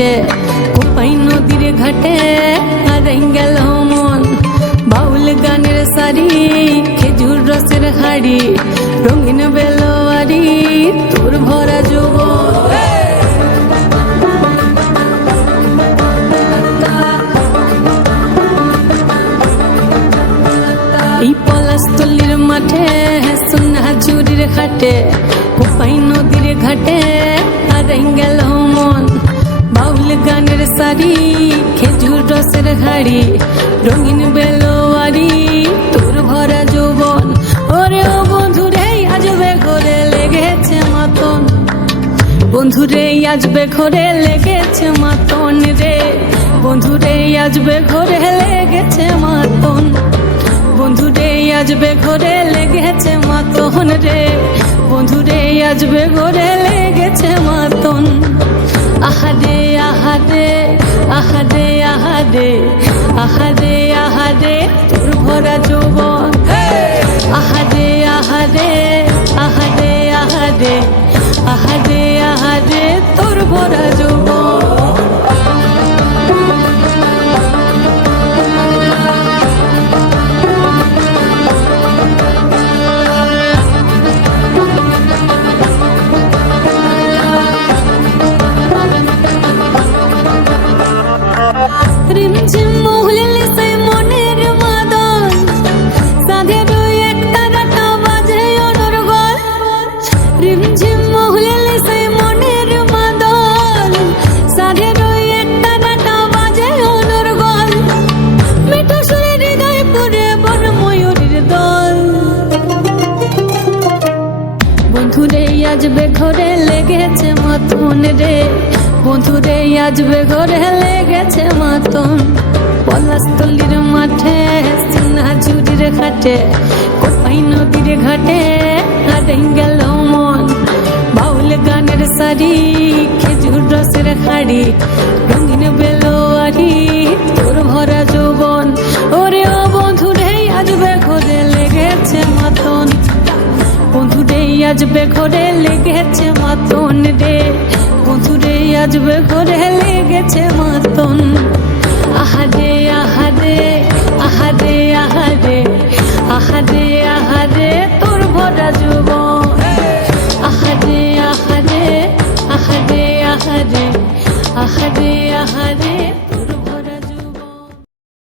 ঘাটে কোপাই নদীর ঘাটে হারাই গেল মন বাউল গানের সারি খেজুর রসের হাড়ি রঙিন বেলোয়ারি তোর ভরা যৌবন এই পলাশতলির মাঠে সোনা ঝুরির ঘাটে কোপাই নদীর ঘাটে হারাই গেল মন বাউল গানের সারি খেজুর রসের হাড়ি রঙিন বেলোয়ারি তোর ভরা যৌবন ওরে ও বন্ধুরে আজবে ঘরে লেগেছে মাতন বন্ধুরে আজবে ঘরে লেগেছে মাতন রে বন্ধুরে আজবে ঘরে লেগেছে মাতন বন্ধুরে আজবে ঘরে লেগেছে মাতন রে বন্ধুরে আজবে ঘরে লেগেছে মাতন আহারে আহারে আহারে আহারে আহারে আহারে তোর ভরা যৌবন আহারে আহারে আহারে আহারে আহারে আহারে তোর ভরা যৌবন রিমঝিম মহুলিলে সেই মনের মাদল সাধের একটা রাটা বাজে অনর্গল রিমঝিম মহুলিলে সেই মনের মাদল সাধের একটা রাটা বাজে অনর্গল মিঠা সুরে হৃদয় পুরে বন ময়ূরের দল বন্ধুরে আজবে ঘরে লেগেছে মাতন রে বন্ধুরে আজবে ঘরে লেগেছে মাতন পলাশতলির মাঠে সোনা ঝুরির ঘাটে কোপাই নদীর ঘাটে হারাই গেল মন বাউল গানের সারি খেজুর রসের হাড়ি রঙিন বেলোয়ারি তোর ভরা যৌবন ওরে ও বন্ধুরে আজবে ঘরে লেগেছে মাতন বন্ধুরে আজবে ঘরে লেগেছে মাতন রে বন্ধুরে আজবে ঘরে লেগেছে মাতন আহারে আহারে আহারে আহারে আহারে আহারে তোর ভরা যৌবন আহারে আহারে আহারে আহারে আহারে আহারে তোর